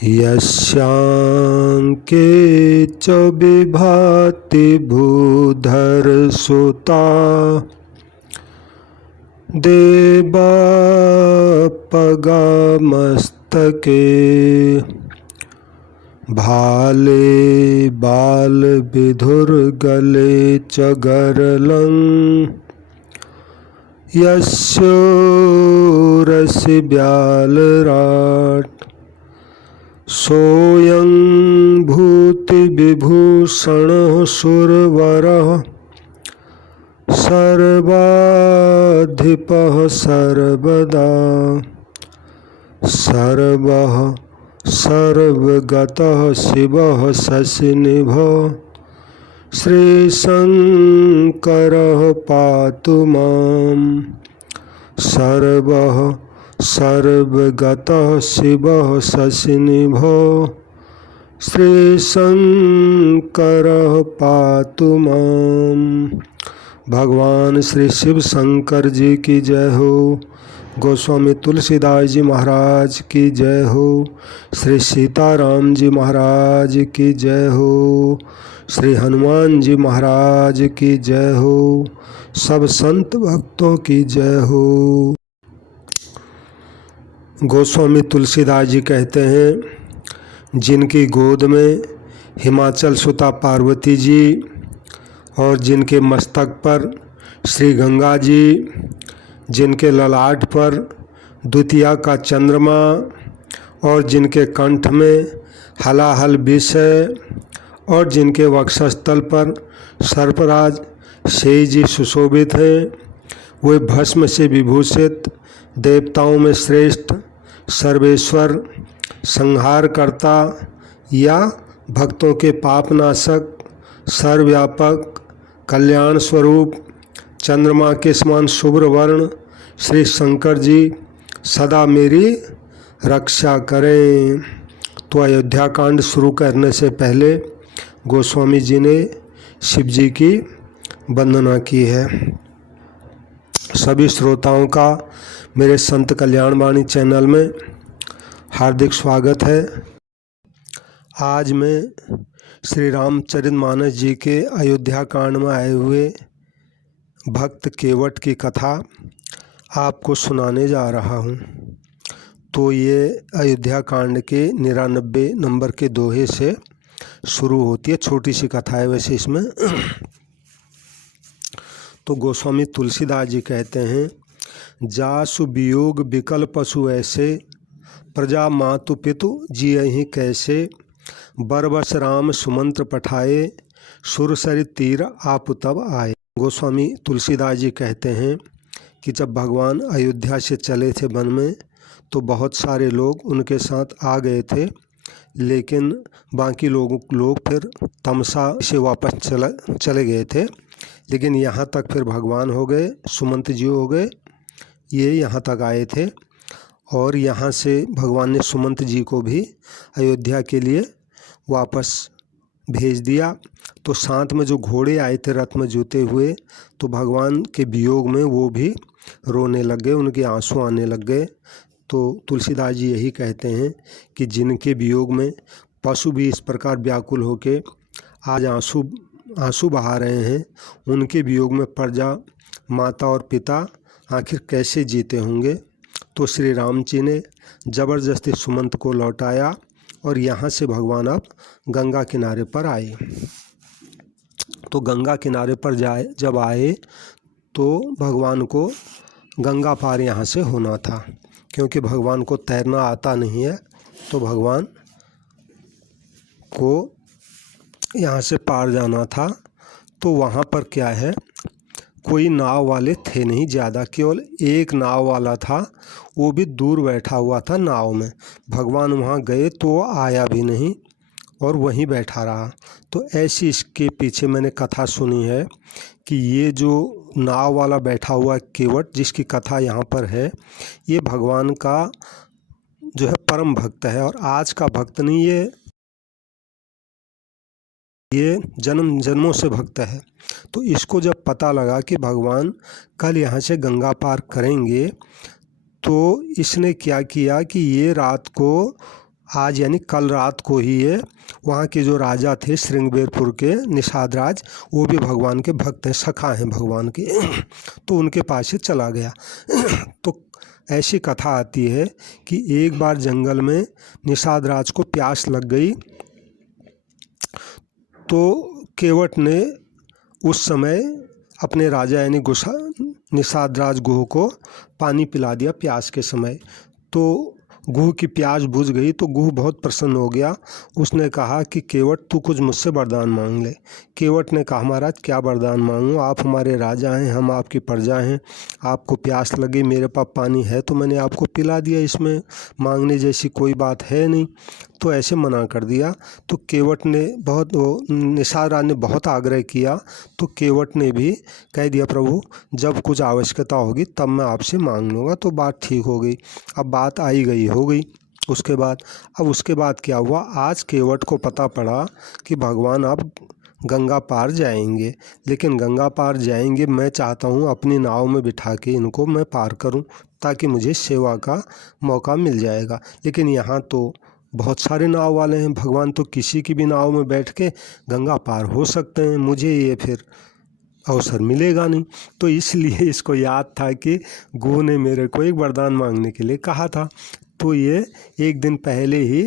यस्यांके च विभाति भूधरसुता देवापगामस्तके भाले बालविधुर्गले च गरलं यस्योरसि ब्यालराट् सोऽयं भूतिविभूषणः सुरवरः सर्वाधिपः सर्वदा सर्वः सर्वगतः शिवः शशिनिभः श्रीशङ्करः पातु मां सर्वः सर्वगतः शिवः शशिनिभः श्रीशङ्करः पातु मां। भगवान श्री शिव शंकर जी की जय हो। गोस्वामी तुलसीदास जी महाराज की जय हो। श्री सीताराम जी महाराज की जय हो। श्री हनुमान जी महाराज की जय हो। सब संत भक्तों की जय हो। गोस्वामी तुलसीदास जी कहते हैं, जिनकी गोद में हिमाचल सुता पार्वती जी और जिनके मस्तक पर श्री गंगा जी, जिनके ललाट पर द्वितीया का चंद्रमा और जिनके कंठ में हलाहल विष है और जिनके वक्षस्थल पर सर्पराज शेष जी सुशोभित हैं, वे भस्म से विभूषित देवताओं में श्रेष्ठ सर्वेश्वर संहार करता या भक्तों के पापनाशक सर्वव्यापक कल्याण स्वरूप चंद्रमा के समान शुभ्र वर्ण श्री शंकर जी सदा मेरी रक्षा करें। तो अयोध्या कांड शुरू करने से पहले गोस्वामी जी ने शिव जी की वंदना की है। सभी श्रोताओं का मेरे संत कल्याणवाणी चैनल में हार्दिक स्वागत है। आज मैं श्री रामचरितमानस जी के अयोध्या कांड में आए हुए भक्त केवट की कथा आपको सुनाने जा रहा हूँ। तो ये अयोध्या कांड के 99 नंबर के दोहे से शुरू होती है। छोटी सी कथा है वैसे इसमें। तो गोस्वामी तुलसीदास जी कहते हैं, जासु वियोग विकल पशु ऐसे प्रजा मातु पितु जियहि कैसे बरबस राम सुमंत्र पठाए सुरसरि तीर आप तब आए। गोस्वामी तुलसीदास जी कहते हैं कि जब भगवान अयोध्या से चले थे वन में तो बहुत सारे लोग उनके साथ आ गए थे, लेकिन बाकी लोग फिर तमसा से वापस चले गए थे। लेकिन यहाँ तक फिर भगवान हो गए, सुमंत जी हो गए, ये यहाँ तक आए थे और यहाँ से भगवान ने सुमंत जी को भी अयोध्या के लिए वापस भेज दिया। तो साथ में जो घोड़े आए थे रथ में जुते हुए, तो भगवान के वियोग में वो भी रोने लग गए, उनके आंसू आने लग गए। तो तुलसीदास जी यही कहते हैं कि जिनके वियोग में पशु भी इस प्रकार व्याकुल होके आज आंसू बहा रहे हैं, उनके वियोग में प्रजा माता और पिता आखिर कैसे जीते होंगे। तो श्री राम जी ने ज़बरदस्ती सुमंत को लौटाया और यहाँ से भगवान अब गंगा किनारे पर आए। तो गंगा किनारे पर जब आए तो भगवान को गंगा पार यहाँ से होना था, क्योंकि भगवान को तैरना आता नहीं है। तो भगवान को यहाँ से पार जाना था। तो वहाँ पर क्या है, कोई नाव वाले थे नहीं ज़्यादा, केवल एक नाव वाला था, वो भी दूर बैठा हुआ था नाव में। भगवान वहाँ गए तो आया भी नहीं और वहीं बैठा रहा। तो ऐसी इसके पीछे मैंने कथा सुनी है कि ये जो नाव वाला बैठा हुआ केवट जिसकी कथा यहाँ पर है, ये भगवान का जो है परम भक्त है और आज का भक्त नहीं, ये जन्म जन्मों से भक्त है। तो इसको जब पता लगा कि भगवान कल यहाँ से गंगा पार करेंगे, तो इसने क्या किया कि ये रात को आज यानी कल रात को ही ये वहाँ के जो राजा थे श्रृंगबेरपुर के निषाद राज, वो भी भगवान के भक्त हैं, सखा हैं भगवान के, तो उनके पास से चला गया। तो ऐसी कथा आती है कि एक बार जंगल में निषाद राज को प्यास लग गई, तो केवट ने उस समय अपने राजा यानी निषाद राज गुह को पानी पिला दिया प्यास के समय। तो गुह की प्यास बुझ गई, तो गुह बहुत प्रसन्न हो गया। उसने कहा कि केवट तू कुछ मुझसे वरदान मांग ले। केवट ने कहा महाराज क्या वरदान मांगूं, आप हमारे राजा हैं, हम आपकी प्रजा हैं, आपको प्यास लगी, मेरे पास पानी है तो मैंने आपको पिला दिया, इसमें मांगने जैसी कोई बात है नहीं। तो ऐसे मना कर दिया। तो केवट ने निषाद राज ने बहुत आग्रह किया, तो केवट ने भी कह दिया प्रभु जब कुछ आवश्यकता होगी तब मैं आपसे मांग लूँगा। तो बात ठीक हो गई। अब बात आई गई हो गई। उसके बाद क्या हुआ, आज केवट को पता पड़ा कि भगवान अब गंगा पार जाएंगे, लेकिन गंगा पार जाएंगे मैं चाहता हूँ अपनी नाव में बिठा के इनको मैं पार करूँ ताकि मुझे सेवा का मौका मिल जाएगा। लेकिन यहाँ तो बहुत सारे नाव वाले हैं, भगवान तो किसी की भी नाव में बैठ के गंगा पार हो सकते हैं, मुझे ये फिर अवसर मिलेगा नहीं। तो इसलिए इसको याद था कि गुह ने मेरे को एक वरदान मांगने के लिए कहा था। तो ये एक दिन पहले ही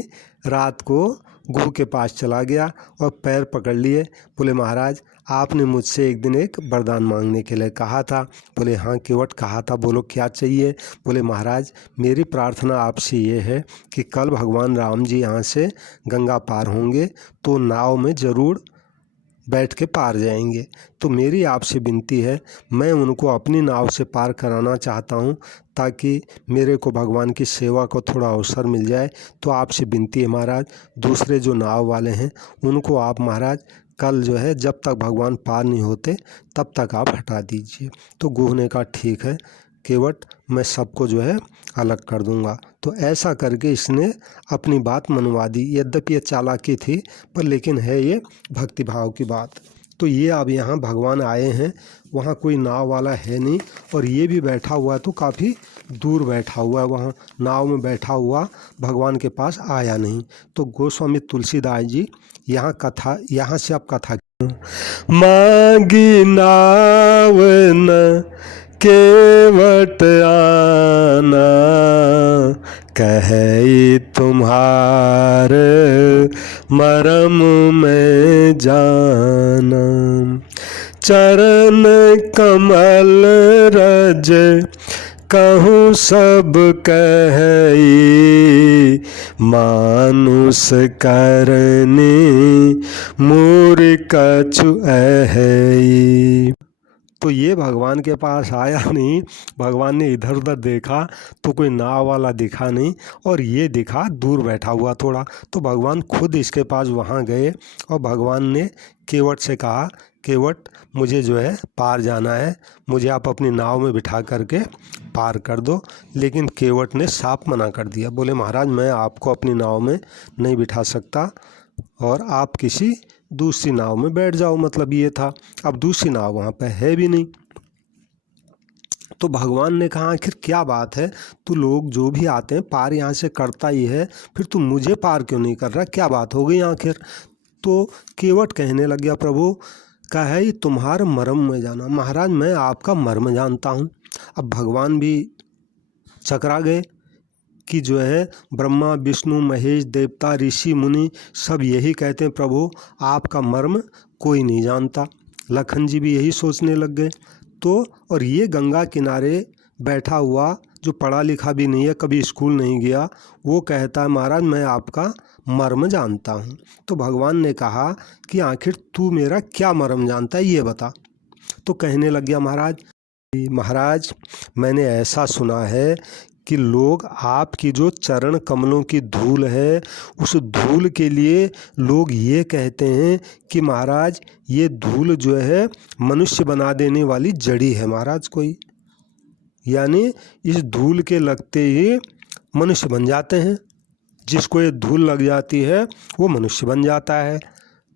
रात को गुह के पास चला गया और पैर पकड़ लिए। बोले महाराज आपने मुझसे एक दिन एक वरदान मांगने के लिए कहा था। बोले हाँ केवट कहा था, बोलो क्या चाहिए। बोले महाराज मेरी प्रार्थना आपसे ये है कि कल भगवान राम जी यहाँ से गंगा पार होंगे तो नाव में ज़रूर बैठ के पार जाएंगे। तो मेरी आपसे विनती है, मैं उनको अपनी नाव से पार कराना चाहता हूँ ताकि मेरे को भगवान की सेवा को थोड़ा अवसर मिल जाए। तो आपसे विनती है महाराज, दूसरे जो नाव वाले हैं उनको आप महाराज कल जो है जब तक भगवान पार नहीं होते तब तक आप हटा दीजिए। तो गुह ने कहा ठीक है केवट, मैं सबको जो है अलग कर दूंगा। तो ऐसा करके इसने अपनी बात मनवा दी। यद्यपि ये चालाकी थी पर लेकिन है ये भक्ति भाव की बात। तो ये अब यहाँ भगवान आए हैं, वहाँ कोई नाव वाला है नहीं और ये भी बैठा हुआ तो काफ़ी दूर बैठा हुआ है, वहाँ नाव में बैठा हुआ भगवान के पास आया नहीं। तो गोस्वामी तुलसीदास जी यहाँ से अब कथा मांगी नाव न केवट आना, कहे तुम्हार मरम में जाना। चरण कमल रज कहूँ सब कही, मानुष करनी मूर कछु अहई। तो ये भगवान के पास आया नहीं, भगवान ने इधर उधर देखा तो कोई नाव वाला दिखा नहीं और ये दिखा दूर बैठा हुआ थोड़ा। तो भगवान खुद इसके पास वहाँ गए और भगवान ने केवट से कहा केवट मुझे जो है पार जाना है, मुझे आप अपनी नाव में बिठा करके पार कर दो। लेकिन केवट ने साफ मना कर दिया। बोले महाराज मैं आपको अपनी नाव में नहीं बिठा सकता और आप किसी दूसरी नाव में बैठ जाओ, मतलब ये था। अब दूसरी नाव वहाँ पे है भी नहीं। तो भगवान ने कहा आखिर क्या बात है, तू लोग जो भी आते हैं पार यहाँ से करता ही है, फिर तू मुझे पार क्यों नहीं कर रहा, क्या बात हो गई आखिर। तो केवट कहने लग गया प्रभु कहे तुम्हारा मर्म में जाना, महाराज मैं आपका मर्म जानता हूँ। अब भगवान भी चकरा गए कि जो है ब्रह्मा विष्णु महेश देवता ऋषि मुनि सब यही कहते हैं प्रभु आपका मर्म कोई नहीं जानता। लखन जी भी यही सोचने लग गए। तो और ये गंगा किनारे बैठा हुआ जो पढ़ा लिखा भी नहीं है, कभी स्कूल नहीं गया, वो कहता है महाराज मैं आपका मर्म जानता हूँ। तो भगवान ने कहा कि आखिर तू मेरा क्या मर्म जानता है ये बता। तो कहने लग गया महाराज मैंने ऐसा सुना है कि लोग आपकी जो चरण कमलों की धूल है उस धूल के लिए लोग ये कहते हैं कि महाराज ये धूल जो है मनुष्य बना देने वाली जड़ी है महाराज कोई, यानी इस धूल के लगते ही मनुष्य बन जाते हैं, जिसको ये धूल लग जाती है वो मनुष्य बन जाता है।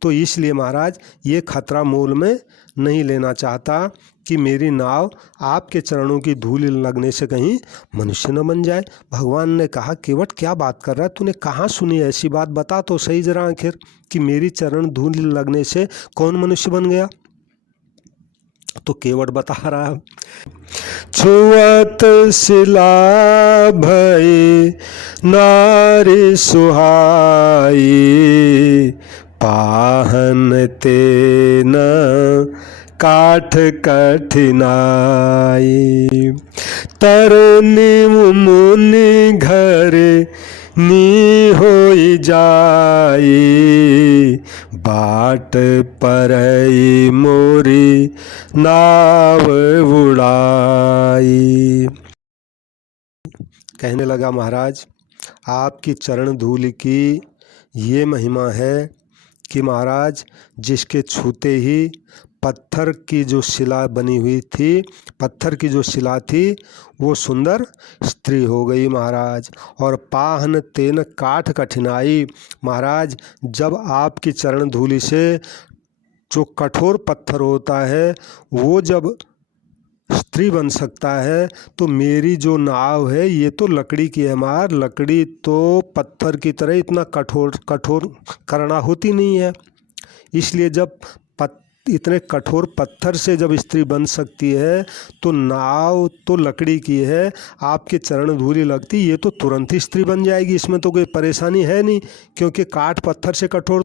तो इसलिए महाराज ये खतरा मोल में नहीं लेना चाहता कि मेरी नाव आपके चरणों की धूल लगने से कहीं मनुष्य न बन जाए। भगवान ने कहा, केवट क्या बात कर रहा है, तूने कहाँ सुनी ऐसी बात, बता तो सही जरा आखिर कि मेरी चरण धूल लगने से कौन मनुष्य बन गया। तो केवट बता रहा, छुअत शिला भई नारी सुहाई, पाहन तेन काठ कठिनाई, तरनी मुनि घर नी होई जाई, बाट परई मोरी नाव उड़ाई। कहने लगा, महाराज आपकी चरण धूल की ये महिमा है कि महाराज जिसके छूते ही पत्थर की जो शिला बनी हुई थी, पत्थर की जो शिला थी वो सुंदर स्त्री हो गई महाराज। और पाहन तेन काठ कठिनाई, महाराज जब आपकी चरण धूलि से जो कठोर पत्थर होता है वो जब स्त्री बन सकता है, तो मेरी जो नाव है ये तो लकड़ी की है महाराज। लकड़ी तो पत्थर की तरह इतना कठोर करना होती नहीं है, इसलिए जब इतने कठोर पत्थर से जब स्त्री बन सकती है तो नाव तो लकड़ी की है, आपके चरण धूलि लगती ये तो तुरंत ही स्त्री बन जाएगी, इसमें तो कोई परेशानी है नहीं, क्योंकि काठ पत्थर से कठोर।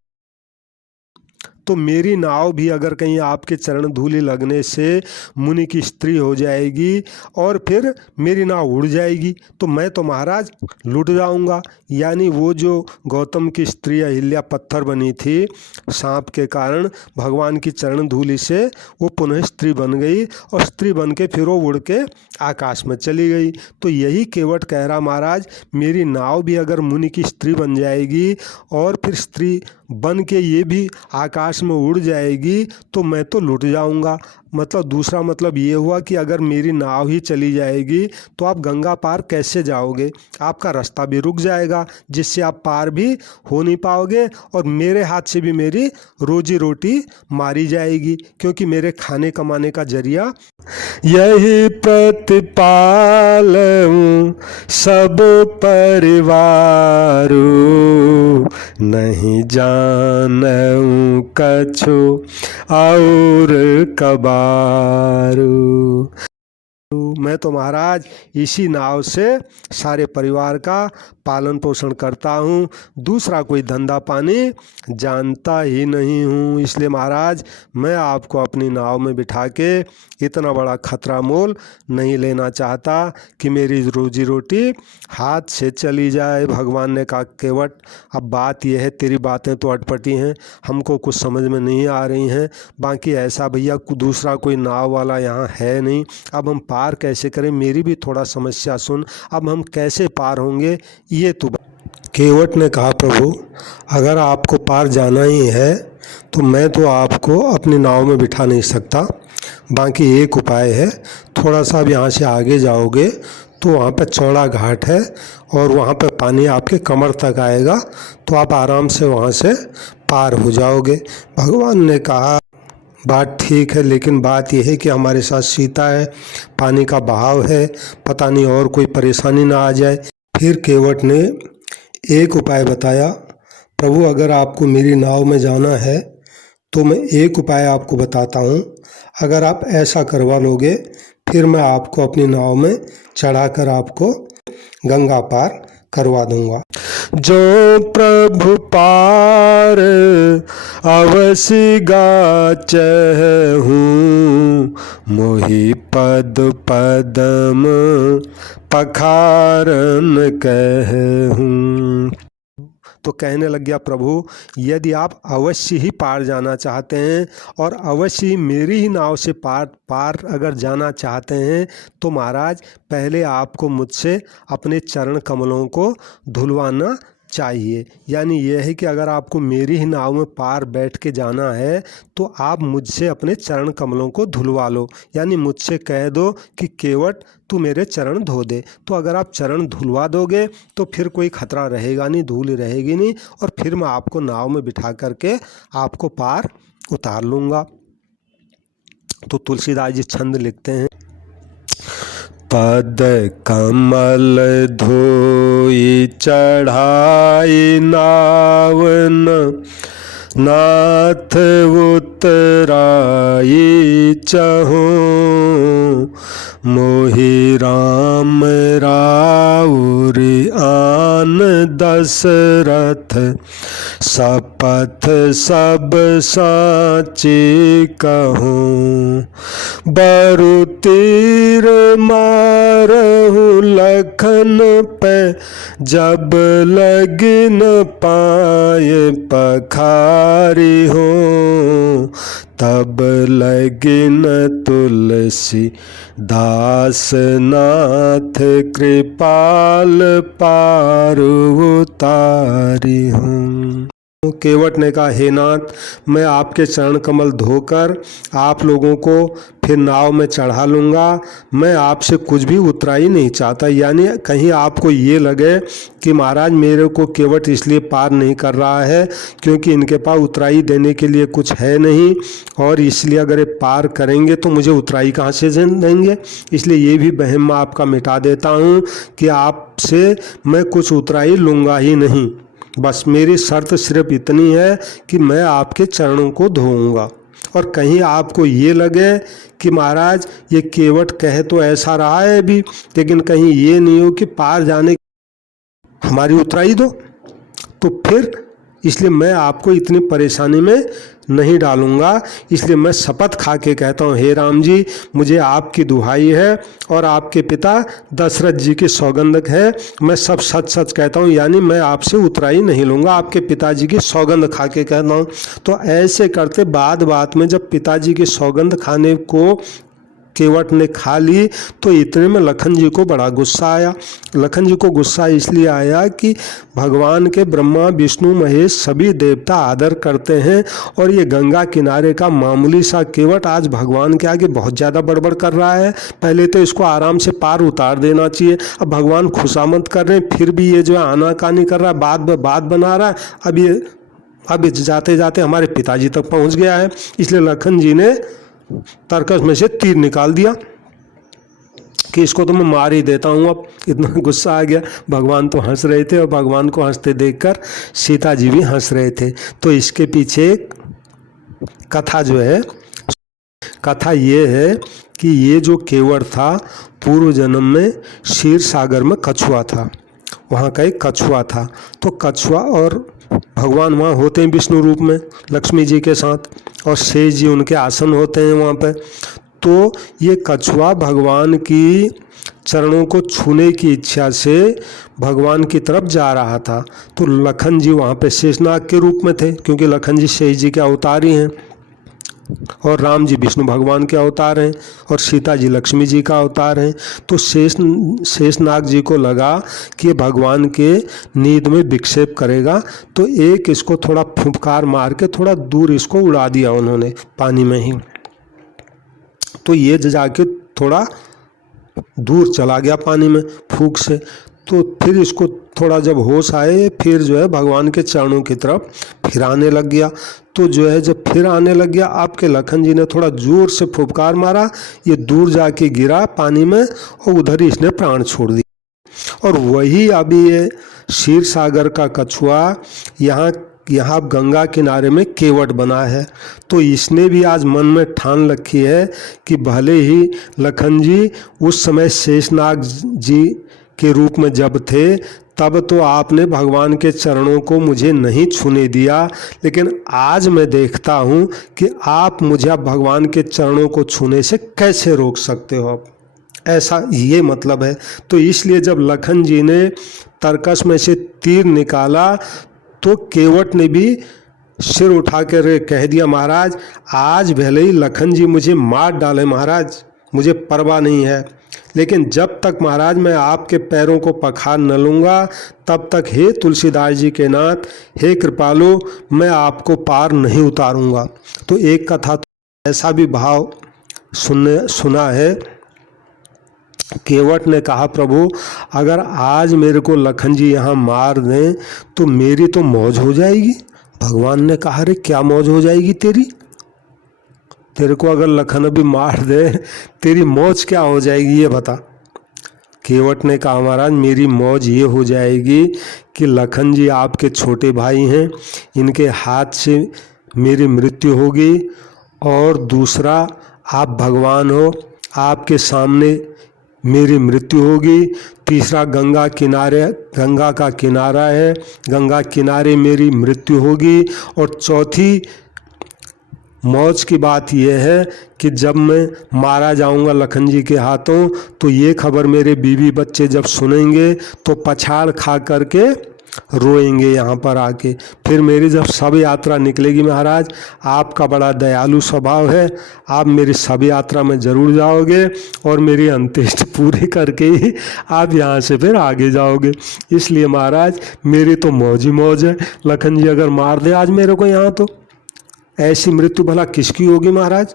तो मेरी नाव भी अगर कहीं आपके चरण धूलि लगने से मुनि की स्त्री हो जाएगी और फिर मेरी नाव उड़ जाएगी तो मैं तो महाराज लुट जाऊंगा। यानी वो जो गौतम की स्त्री अहिल्या पत्थर बनी थी सांप के कारण, भगवान की चरण धूलि से वो पुनः स्त्री बन गई और स्त्री बन के फिर वो उड़ के आकाश में चली गई। तो यही केवट कह रहा, महाराज मेरी नाव भी अगर मुनि की स्त्री बन जाएगी और फिर स्त्री बन के ये भी आकाश में उड़ जाएगी तो मैं तो लुट जाऊंगा। मतलब दूसरा मतलब ये हुआ कि अगर मेरी नाव ही चली जाएगी तो आप गंगा पार कैसे जाओगे, आपका रास्ता भी रुक जाएगा, जिससे आप पार भी हो नहीं पाओगे और मेरे हाथ से भी मेरी रोजी रोटी मारी जाएगी, क्योंकि मेरे खाने कमाने का जरिया यही प्रतिपालूं सब परिवार, नहीं जानूं कछु और कबारू। मैं तो महाराज इसी नाव से सारे परिवार का पालन पोषण करता हूँ, दूसरा कोई धंधा पानी जानता ही नहीं हूँ। इसलिए महाराज मैं आपको अपनी नाव में बिठा के इतना बड़ा खतरा मोल नहीं लेना चाहता कि मेरी रोजी रोटी हाथ से चली जाए। भगवान ने कहा, केवट अब बात यह है, तेरी बातें तो अटपटी हैं, हमको कुछ समझ में नहीं आ रही हैं, बाकी ऐसा भैया दूसरा कोई नाव वाला यहाँ है नहीं, अब हम पार कैसे करें, मेरी भी थोड़ा समस्या सुन, अब हम कैसे पार होंगे ये तो। केवट ने कहा, प्रभु अगर आपको पार जाना ही है तो मैं तो आपको अपनी नाव में बिठा नहीं सकता, बाकी एक उपाय है, थोड़ा सा अब यहाँ से आगे जाओगे तो वहाँ पे चौड़ा घाट है और वहाँ पे पानी आपके कमर तक आएगा, तो आप आराम से वहाँ से पार हो जाओगे। भगवान ने कहा, बात ठीक है, लेकिन बात यह है कि हमारे साथ सीता है, पानी का बहाव है, पता नहीं और कोई परेशानी ना आ जाए। फिर केवट ने एक उपाय बताया, प्रभु अगर आपको मेरी नाव में जाना है तो मैं एक उपाय आपको बताता हूँ, अगर आप ऐसा करवा लोगे फिर मैं आपको अपनी नाव में चढ़ाकर आपको गंगा पार करवा दूंगा। जो प्रभु पार अवश्य गाचहूँ, मोहि पद पदम पखारन कहूँ। तो कहने लग गया, प्रभु यदि आप अवश्य ही पार जाना चाहते हैं और अवश्य ही मेरी ही नाव से पार अगर जाना चाहते हैं तो महाराज पहले आपको मुझसे अपने चरण कमलों को धुलवाना चाहिए। यानी यह है कि अगर आपको मेरी ही नाव में पार बैठ के जाना है तो आप मुझसे अपने चरण कमलों को धुलवा लो, यानी मुझसे कह दो कि केवट तू मेरे चरण धो दे। तो अगर आप चरण धुलवा दोगे तो फिर कोई खतरा रहेगा नहीं, धूल रहेगी नहीं, और फिर मैं आपको नाव में बिठा करके आपको पार उतार लूँगा। तो तुलसीदास जी छंद लिखते हैं। पद कमल धोई चढ़ाई नावन, नाथ उतराई चहु, मोहि राम राउरि आन दशरथ, शपथ सब साचे कहूँ। बरु तीर मारहु लखन पे, जब लगिन पाए पखारी हो, तब लगिन तुलसी दास नाथ, कृपाल पार उतारी हूँ। केवट ने कहा, हे नाथ, मैं आपके चरण कमल धोकर आप लोगों को फिर नाव में चढ़ा लूँगा। मैं आपसे कुछ भी उतराई नहीं चाहता, यानी कहीं आपको ये लगे कि महाराज मेरे को केवट इसलिए पार नहीं कर रहा है क्योंकि इनके पास उतराई देने के लिए कुछ है नहीं, और इसलिए अगर ये पार करेंगे तो मुझे उतराई कहाँ से देंगे। इसलिए ये भी वहम मैं आपका मिटा देता हूँ कि आपसे मैं कुछ उतराई लूँगा ही नहीं। बस मेरी शर्त सिर्फ इतनी है कि मैं आपके चरणों को धोऊंगा। और कहीं आपको ये लगे कि महाराज ये केवट कहे तो ऐसा रहा है अभी, लेकिन कहीं ये नहीं हो कि पार जाने हमारी उतराई दो, तो फिर इसलिए मैं आपको इतनी परेशानी में नहीं डालूंगा। इसलिए मैं शपथ खा के कहता हूँ, हे राम जी, मुझे आपकी दुहाई है और आपके पिता दशरथ जी की सौगंध है, मैं सब सच सच कहता हूँ, यानी मैं आपसे उतराई नहीं लूँगा, आपके पिताजी की सौगंध खा के कहता हूँ। तो ऐसे करते बात में जब पिताजी की सौगंध खाने को केवट ने खा ली तो इतने में लखन जी को बड़ा गुस्सा आया। लखन जी को गुस्सा इसलिए आया कि भगवान के ब्रह्मा विष्णु महेश सभी देवता आदर करते हैं और ये गंगा किनारे का मामूली सा केवट आज भगवान के आगे बहुत ज़्यादा बड़बड़ कर रहा है। पहले तो इसको आराम से पार उतार देना चाहिए। अब भगवान खुशामद कर रहे हैं, फिर भी ये जो है आनाकानी कर रहा है, बात बना रहा है। अब जाते जाते हमारे पिताजी तक पहुँच गया है। इसलिए लखन जी ने तरकस में से तीर निकाल दिया कि इसको तो मैं मार ही देता हूँ। अब इतना गुस्सा आ गया। भगवान तो हंस रहे थे और भगवान को हंसते देखकर सीता जी भी हंस रहे थे। तो इसके पीछे कथा जो है, कथा ये है कि ये जो केवट था पूर्व जन्म में क्षीर सागर में कछुआ था, वहाँ का एक कछुआ था। तो कछुआ और भगवान वहाँ होते हैं विष्णु रूप में लक्ष्मी जी के साथ, और शेष जी उनके आसन होते हैं वहाँ पे। तो ये कछुआ भगवान की चरणों को छूने की इच्छा से भगवान की तरफ जा रहा था। तो लखन जी वहाँ पे शेषनाग के रूप में थे, क्योंकि लखन जी शेष जी के अवतार ही हैं, और राम जी विष्णु भगवान के अवतार हैं, और सीता जी लक्ष्मी जी का अवतार हैं। तो शेषनाग जी को लगा कि भगवान के नींद में विक्षेप करेगा, तो एक इसको थोड़ा फुफकार मार के थोड़ा दूर इसको उड़ा दिया उन्होंने पानी में ही। तो ये जाके थोड़ा दूर चला गया पानी में फूंक से। तो फिर इसको थोड़ा जब होश आए, फिर जो है भगवान के चरणों की तरफ फिर आने लग गया। तो जो है जब फिर आने लग गया, आपके लखन जी ने थोड़ा जोर से फुफकार मारा, ये दूर जाके गिरा पानी में और उधर ही इसने प्राण छोड़ दिया। और वही अभी ये क्षीर सागर का कछुआ यहाँ गंगा किनारे में केवट बना है। तो इसने भी आज मन में ठान रखी है कि भले ही लखन जी उस समय शेषनाग जी के रूप में जब थे तब तो आपने भगवान के चरणों को मुझे नहीं छूने दिया, लेकिन आज मैं देखता हूँ कि आप मुझे भगवान के चरणों को छूने से कैसे रोक सकते हो आप, ऐसा ये मतलब है। तो इसलिए जब लखन जी ने तरकस में से तीर निकाला तो केवट ने भी सिर उठा कर कह दिया, महाराज आज भले ही लखन जी मुझे मार डाले महाराज, मुझे परवाह नहीं है, लेकिन जब तक महाराज मैं आपके पैरों को पखार न लूँगा तब तक हे तुलसीदास जी के नाथ, हे कृपालु, मैं आपको पार नहीं उतारूँगा। तो एक कथा तो ऐसा भी भाव सुना है, केवट ने कहा, प्रभु अगर आज मेरे को लखन जी यहाँ मार दें तो मेरी तो मौज हो जाएगी। भगवान ने कहा, अरे क्या मौज हो जाएगी तेरी? तेरे को अगर लखन अभी मार दे तेरी मौज क्या हो जाएगी ये बता। केवट ने कहा महाराज मेरी मौज ये हो जाएगी कि लखन जी आपके छोटे भाई हैं, इनके हाथ से मेरी मृत्यु होगी, और दूसरा आप भगवान हो, आपके सामने मेरी मृत्यु होगी, तीसरा गंगा का किनारा है, गंगा किनारे मेरी मृत्यु होगी, और चौथी मौज की बात यह है कि जब मैं मारा जाऊंगा लखन जी के हाथों तो ये खबर मेरे बीवी बच्चे जब सुनेंगे तो पछाड़ खा करके रोएंगे यहाँ पर आके। फिर मेरी जब शव यात्रा निकलेगी महाराज, आपका बड़ा दयालु स्वभाव है, आप मेरी शव यात्रा में ज़रूर जाओगे और मेरी अंत्येष्टि पूरी करके ही आप यहाँ से फिर आगे जाओगे। इसलिए महाराज मेरी तो मौज ही मौज है, लखन जी अगर मार दे आज मेरे को यहाँ तो ऐसी मृत्यु भला किसकी होगी महाराज।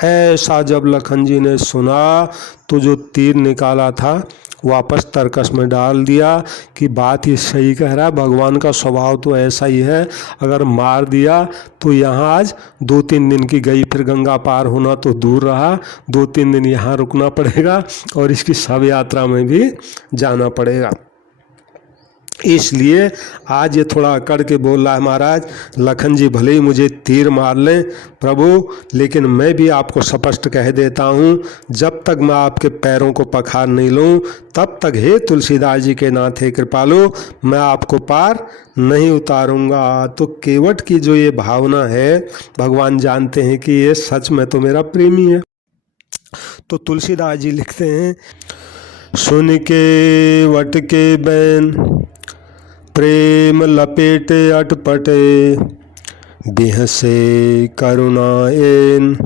ऐसा जब लखन जी ने सुना तो जो तीर निकाला था वापस तरकस में डाल दिया कि बात ये सही कह रहा है, भगवान का स्वभाव तो ऐसा ही है, अगर मार दिया तो यहाँ आज 2-3 दिन की गई, फिर गंगा पार होना तो दूर रहा, 2-3 दिन यहाँ रुकना पड़ेगा और इसकी शव यात्रा में भी जाना पड़ेगा। इसलिए आज ये थोड़ा अकड़ के बोल रहा है महाराज, लखन जी भले ही मुझे तीर मार लें प्रभु, लेकिन मैं भी आपको स्पष्ट कह देता हूँ, जब तक मैं आपके पैरों को पखार नहीं लूँ तब तक हे तुलसीदास जी के नाथ हे कृपालु मैं आपको पार नहीं उतारूंगा। तो केवट की जो ये भावना है भगवान जानते हैं कि ये सच में तो मेरा प्रेमी है। तो तुलसीदास जी लिखते हैं, सुन के वट के बैन प्रेम लपेटे अटपटे, बिहसे करुणा एन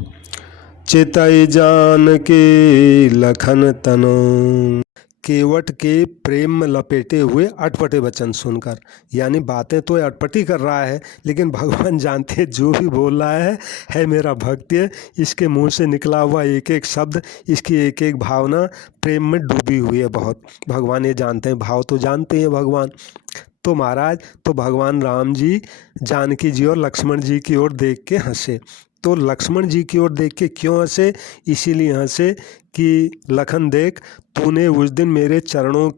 चितई जान के लखन तनो। केवट के प्रेम में लपेटे हुए अटपटे वचन सुनकर, यानी बातें तो अटपटी कर रहा है लेकिन भगवान जानते हैं जो भी बोल रहा है मेरा भक्त है, इसके मुंह से निकला हुआ एक एक शब्द, इसकी एक एक भावना प्रेम में डूबी हुई है बहुत। भगवान ये जानते हैं, भाव तो जानते हैं भगवान। तो महाराज तो भगवान राम जी जानकी जी और लक्ष्मण जी की ओर देख के हंसे। तो लक्ष्मण जी की ओर देख के क्यों हंसे, इसीलिए हंसे कि लखन देख तूने उस दिन मेरे चरणों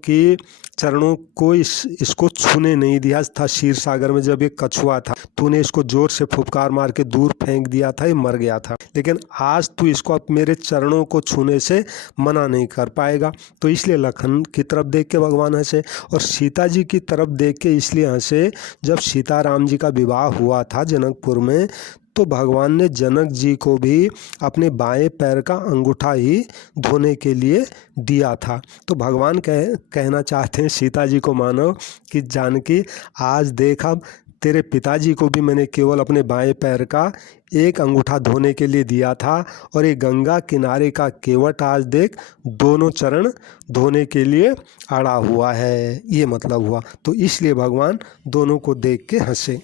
को इसको छूने नहीं दिया था। क्षीर सागर में जब एक कछुआ था तूने इसको जोर से फुफकार मार के दूर फेंक दिया था, ये मर गया था, लेकिन आज तू इसको अब मेरे चरणों को छूने से मना नहीं कर पाएगा। तो इसलिए लखन की तरफ देख के भगवान हंसे, और सीता जी की तरफ देख के इसलिए हंसे, जब सीता राम जी का विवाह हुआ था जनकपुर में तो भगवान ने जनक जी को भी अपने बाएं पैर का अंगूठा ही धोने के लिए दिया था। तो भगवान कहना चाहते हैं सीता जी को मानो कि जानकी आज देख, अब तेरे पिताजी को भी मैंने केवल अपने बाएं पैर का एक अंगूठा धोने के लिए दिया था, और ये गंगा किनारे का केवट आज देख दोनों चरण धोने के लिए अड़ा हुआ है, ये मतलब हुआ। तो इसलिए भगवान दोनों को देख के हंसे,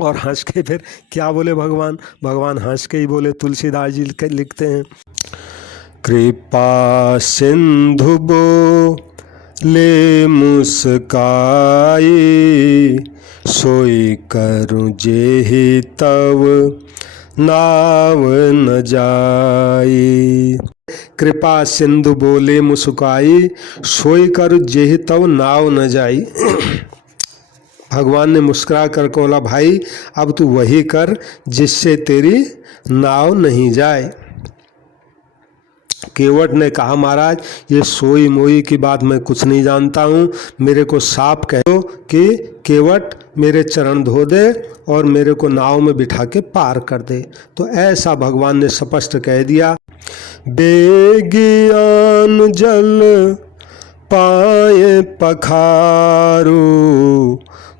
और हंस के फिर क्या बोले भगवान हंस के ही बोले। तुलसीदास जी लिखते हैं, कृपा सिंधु बो ले मुस्काई, सोई करूं जेहि तव नाव न जाई। कृपा सिंधु बोले मुस्काई, सोई कर जेहि तव नाव न जाई। भगवान ने मुस्कुरा कर बोला, भाई अब तू वही कर जिससे तेरी नाव नहीं जाए। केवट ने कहा, महाराज ये सोई मोई की बात मैं कुछ नहीं जानता हूँ, मेरे को साफ कह दो कि केवट मेरे चरण धो दे और मेरे को नाव में बिठा के पार कर दे। तो ऐसा भगवान ने स्पष्ट कह दिया। बेगियान जल पाए पखारू,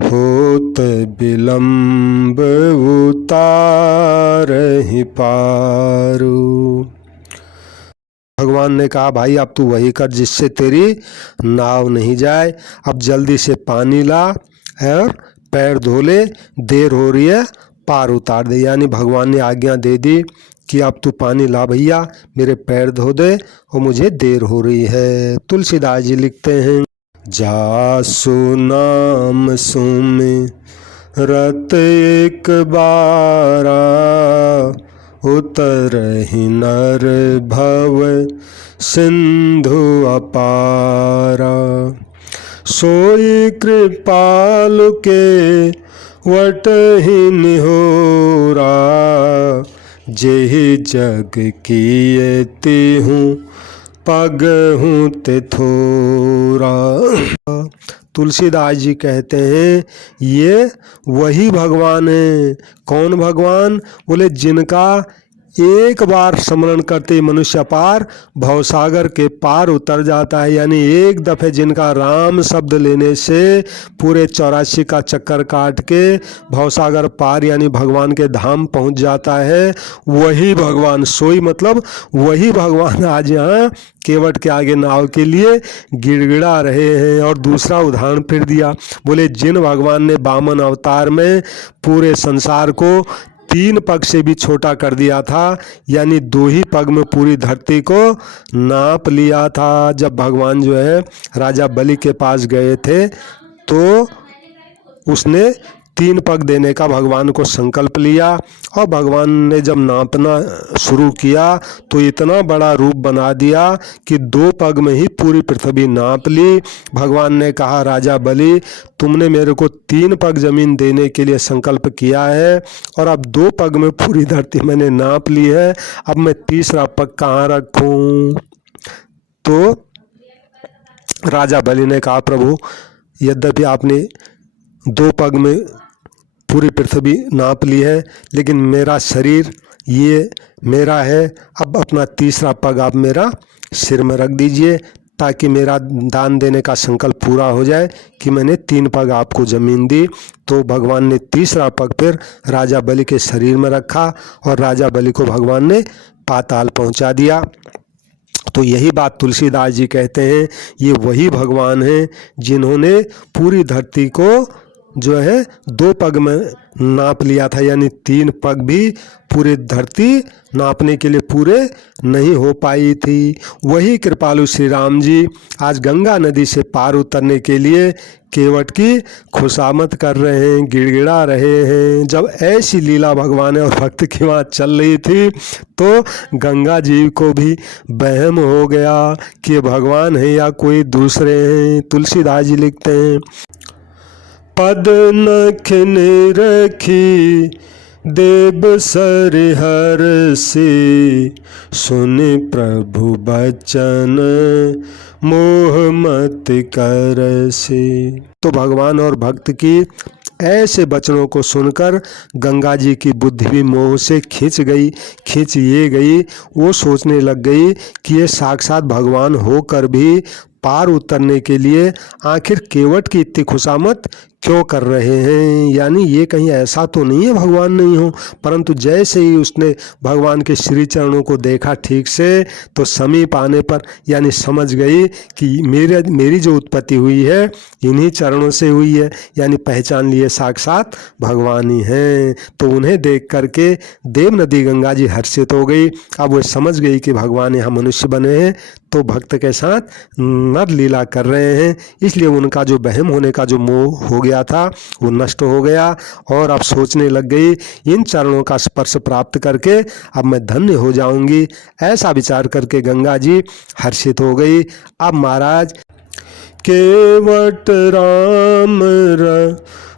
होत विलंब उतारहि पारू। भगवान ने कहा, भाई अब तू वही कर जिससे तेरी नाव नहीं जाए, अब जल्दी से पानी ला और पैर धो ले, देर हो रही है पार उतार दे। यानी भगवान ने आज्ञा दे दी कि अब तू पानी ला भैया, मेरे पैर धो दे और मुझे देर हो रही है। तुलसीदास जी लिखते हैं, जासु नाम सुमिरत एक बारा, उतरहि नर भव सिंधु अपारा। सोई कृपालु के वटहि निहोरा। जेहि जग किए तिहु पगहु तिथोरा। तुलसीदास जी कहते हैं ये वही भगवान है। कौन भगवान? बोले जिनका एक बार स्मरण करते मनुष्य अपार भवसागर के पार उतर जाता है। यानी एक दफे जिनका राम शब्द लेने से पूरे 84 का चक्कर काट के भवसागर पार यानी भगवान के धाम पहुंच जाता है, वही भगवान। सोई मतलब वही भगवान आज यहाँ केवट के आगे नाव के लिए गिड़गिड़ा रहे हैं। और दूसरा उदाहरण फिर दिया, बोले जिन भगवान ने वामन अवतार में पूरे संसार को 3 पग से भी छोटा कर दिया था, यानी 2 ही पग में पूरी धरती को नाप लिया था। जब भगवान जो है राजा बलि के पास गए थे तो उसने 3 पग देने का भगवान को संकल्प लिया, और भगवान ने जब नापना शुरू किया तो इतना बड़ा रूप बना दिया कि 2 पग में ही पूरी पृथ्वी नाप ली। भगवान ने कहा, राजा बलि तुमने मेरे को 3 पग जमीन देने के लिए संकल्प किया है और अब 2 पग में पूरी धरती मैंने नाप ली है, अब मैं तीसरा पग कहाँ रखूं? तो राजा बलि ने कहा, प्रभु यद्यपि आपने 2 पग में पूरी पृथ्वी नाप ली है, लेकिन मेरा शरीर ये मेरा है, अब अपना तीसरा पग आप मेरा सिर में रख दीजिए ताकि मेरा दान देने का संकल्प पूरा हो जाए कि मैंने 3 पग आपको जमीन दी। तो भगवान ने तीसरा पग फिर राजा बलि के शरीर में रखा और राजा बलि को भगवान ने पाताल पहुंचा दिया। तो यही बात तुलसीदास जी कहते हैं, ये वही भगवान हैं जिन्होंने पूरी धरती को जो है 2 पग में नाप लिया था, यानी 3 पग भी पूरी धरती नापने के लिए पूरे नहीं हो पाई थी। वही कृपालु श्री राम जी आज गंगा नदी से पार उतरने के लिए केवट की खुशामद कर रहे हैं, गिड़गिड़ा रहे हैं। जब ऐसी लीला भगवान और भक्त की वहाँ चल रही थी तो गंगा जी को भी वहम हो गया कि भगवान है या कोई दूसरे हैं। तुलसीदास जी लिखते हैं, पद नख निरखी देव सरिहर से, सुन प्रभु बचन मोह मत कर से। तो भगवान और भक्त की ऐसे वचनों को सुनकर गंगा जी की बुद्धि भी मोह से खिंच ये गई। वो सोचने लग गई कि ये साक्षात भगवान होकर भी पार उतरने के लिए आखिर केवट की इतनी खुशामद क्यों कर रहे हैं, यानी ये कहीं ऐसा तो नहीं है भगवान नहीं हो। परंतु जैसे ही उसने भगवान के श्री चरणों को देखा ठीक से तो समीप आने पर यानी समझ गई कि मेरी जो उत्पत्ति हुई है इन्हीं चरणों से हुई है, यानी पहचान लिए साक्षात भगवान ही हैं। तो उन्हें देख करके देव नदी गंगा जी हर्षित हो गई। अब वो समझ गई कि भगवान यहाँ मनुष्य बने हैं तो भक्त के साथ नर लीला कर रहे हैं, इसलिए उनका जो वहम होने का जो मोह हो गया था वो नष्ट हो गया। और अब सोचने लग गई इन चरणों का स्पर्श प्राप्त करके अब मैं धन्य हो जाऊंगी। ऐसा विचार करके गंगा जी हर्षित हो गई। अब महाराज केवट राम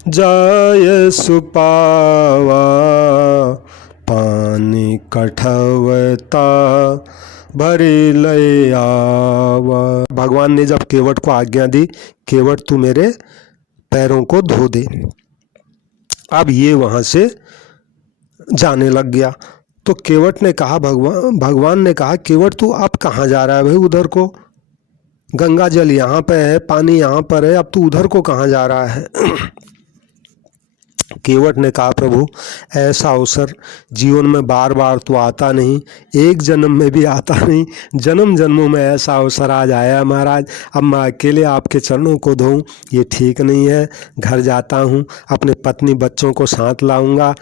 जाय सुपावा, पानी कठवता भरी लय आवा। भगवान ने जब केवट को आज्ञा दी, केवट तू मेरे पैरों को धो दे, अब ये वहां से जाने लग गया। तो केवट ने कहा, भगवान ने कहा, केवट तू अब कहाँ जा रहा है भाई? उधर को गंगा जल यहाँ पे है, पानी यहाँ पर है, अब तू उधर को कहाँ जा रहा है? केवट ने कहा, प्रभु ऐसा अवसर जीवन में बार बार तो आता नहीं, एक जन्म में भी आता नहीं, जन्म जन्मों में ऐसा अवसर आज आया महाराज। अब मैं अकेले आपके चरणों को धोऊं ये ठीक नहीं है। घर जाता हूँ, अपने पत्नी बच्चों को साथ लाऊंगा,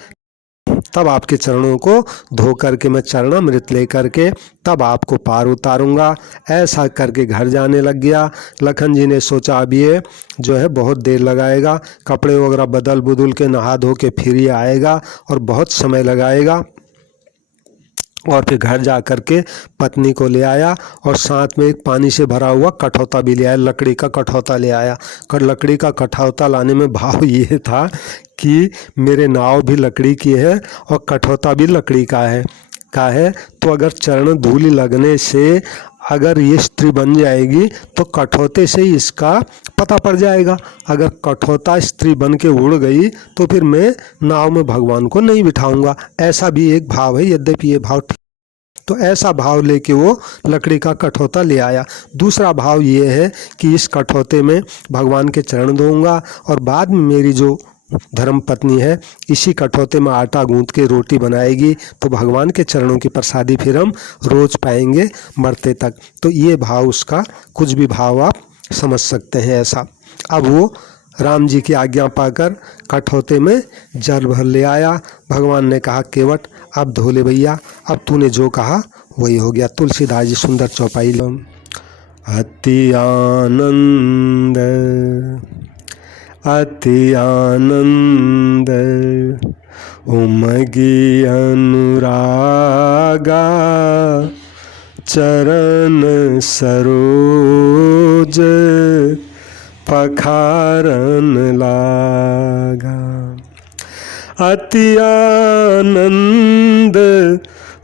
तब आपके चरणों को धो करके मैं चरणामृत लेकर के तब आपको पार उतारूंगा। ऐसा करके घर जाने लग गया। लखन जी ने सोचा अब ये जो है बहुत देर लगाएगा, कपड़े वगैरह बदल के नहा धो के फिर ये आएगा और बहुत समय लगाएगा। और फिर घर जा कर के पत्नी को ले आया और साथ में एक पानी से भरा हुआ कठौता भी ले आया, लकड़ी का कठौता ले आया। लकड़ी का कठौता लाने में भाव ये था कि मेरे नाव भी लकड़ी की है और कठौता भी लकड़ी का है तो अगर चरण धूलि लगने से अगर ये स्त्री बन जाएगी तो कठौते से ही इसका पता पड़ जाएगा। अगर कठौता स्त्री बन के उड़ गई तो फिर मैं नाव में भगवान को नहीं बिठाऊंगा। ऐसा भी एक भाव है, यद्यपि ये भाव तो ऐसा भाव लेके वो लकड़ी का कठौता ले आया। दूसरा भाव ये है कि इस कठौते में भगवान के चरण धोऊंगा और बाद में मेरी जो धर्म पत्नी है इसी कठौते में आटा गूंथ के रोटी बनाएगी तो भगवान के चरणों की प्रसादी फिर हम रोज पाएंगे मरते तक। तो ये भाव उसका कुछ भी भाव आप समझ सकते हैं ऐसा। अब वो राम जी की आज्ञा पाकर कठौते में जल भर ले आया। भगवान ने कहा केवट अब धो ले भैया, अब तूने जो कहा वही हो गया। तुलसीदास जी सुंदर चौपाई। अति आनंद अति आनंद उमगी अनुरागा चरण सरोज पखारन लागा। अति आनंद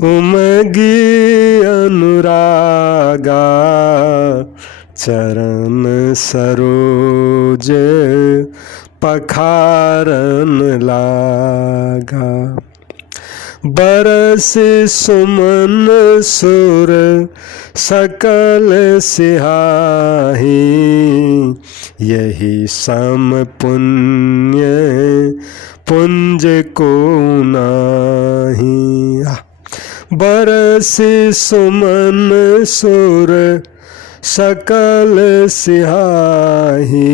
उमगी अनुरागा चरण सरोज पखारन लागा। बरस सुमन सुर सकल सिहाही यही सम पुण्य पुंज को नाही। बरस सुमन सुर सकल सिहाही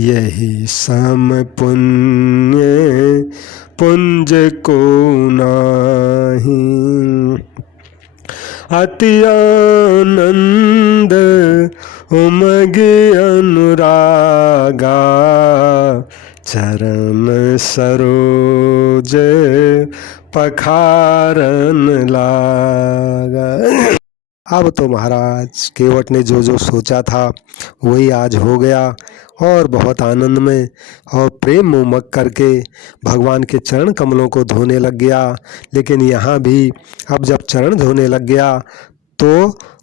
यही सम पुण्य पुंज को नाही। अति आनंद उमगे अनुरागा चरण सरोज पखारन लागा। अब तो महाराज केवट ने जो जो सोचा था वही आज हो गया और बहुत आनंद में और प्रेम उमग करके भगवान के चरण कमलों को धोने लग गया। लेकिन यहाँ भी अब जब चरण धोने लग गया तो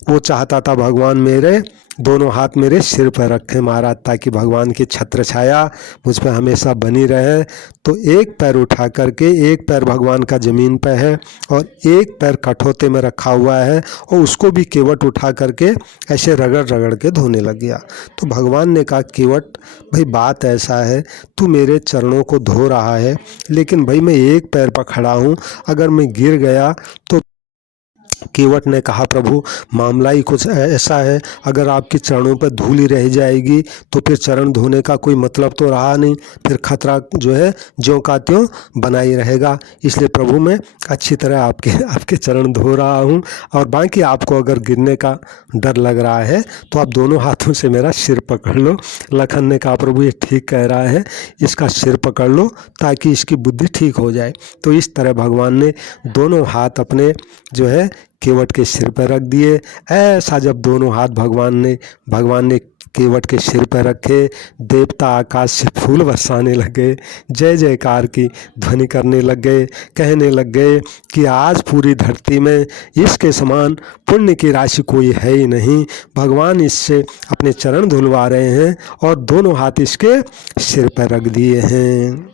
वो चाहता था भगवान मेरे दोनों हाथ मेरे सिर पर रखे महाराज, ताकि भगवान की छत्र छाया मुझ पर हमेशा बनी रहे। तो एक पैर उठा करके, एक पैर भगवान का ज़मीन पर है और एक पैर कठौते में रखा हुआ है और उसको भी केवट उठा करके ऐसे रगड़ रगड़ के धोने लग गया। तो भगवान ने कहा केवट भाई बात ऐसा है, तू मेरे चरणों को धो रहा है लेकिन भाई मैं एक पैर पर खड़ा हूँ, अगर मैं गिर गया तो। केवट ने कहा प्रभु मामला ही कुछ ऐसा है, अगर आपके चरणों पर धूली रह जाएगी तो फिर चरण धोने का कोई मतलब तो रहा नहीं, फिर खतरा जो है ज्यों का त्यों बना ही रहेगा। इसलिए प्रभु मैं अच्छी तरह आपके चरण धो रहा हूँ और बाकी आपको अगर गिरने का डर लग रहा है तो आप दोनों हाथों से मेरा सिर पकड़ लो। लखन ने कहा प्रभु ये ठीक कह रहा है, इसका सिर पकड़ लो ताकि इसकी बुद्धि ठीक हो जाए। तो इस तरह भगवान ने दोनों हाथ अपने जो है केवट के सिर पर रख दिए। ऐसा जब दोनों हाथ भगवान ने केवट के सिर पर रखे, देवता आकाश से फूल बरसाने लगे, जय जयकार की ध्वनि करने लग गए, कहने लग गए कि आज पूरी धरती में इसके समान पुण्य की राशि कोई है ही नहीं। भगवान इससे अपने चरण धुलवा रहे हैं और दोनों हाथ इसके सिर पर रख दिए हैं।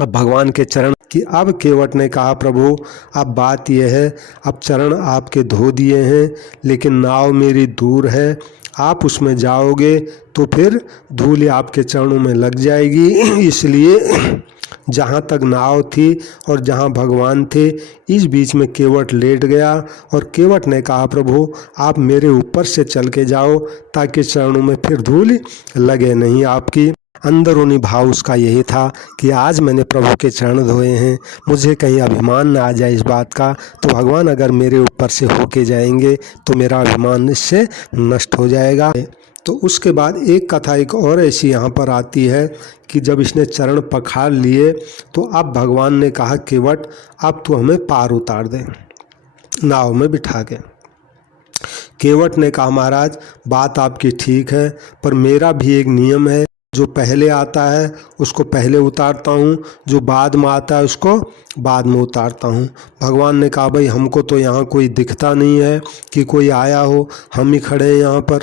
अब भगवान के चरण कि अब केवट ने कहा प्रभु अब बात यह है, अब चरण आपके धो दिए हैं लेकिन नाव मेरी दूर है, आप उसमें जाओगे तो फिर धूल आपके चरणों में लग जाएगी। इसलिए जहाँ तक नाव थी और जहाँ भगवान थे इस बीच में केवट लेट गया और केवट ने कहा प्रभु आप मेरे ऊपर से चल के जाओ ताकि चरणों में फिर धूल लगे नहीं आपकी। अंदरूनी भाव उसका यही था कि आज मैंने प्रभु के चरण धोए हैं, मुझे कहीं अभिमान ना आ जाए इस बात का, तो भगवान अगर मेरे ऊपर से होके जाएंगे तो मेरा अभिमान इससे नष्ट हो जाएगा। तो उसके बाद एक कथा एक और ऐसी यहाँ पर आती है कि जब इसने चरण पखार लिए तो अब भगवान ने कहा केवट अब तू हमें पार उतार दे, नाव में बिठा के। केवट ने कहा महाराज बात आपकी ठीक है, पर मेरा भी एक नियम है, जो पहले आता है उसको पहले उतारता हूँ, जो बाद में आता है उसको बाद में उतारता हूँ। भगवान ने कहा भाई हमको तो यहाँ कोई दिखता नहीं है कि कोई आया हो, हम ही खड़े हैं यहाँ पर।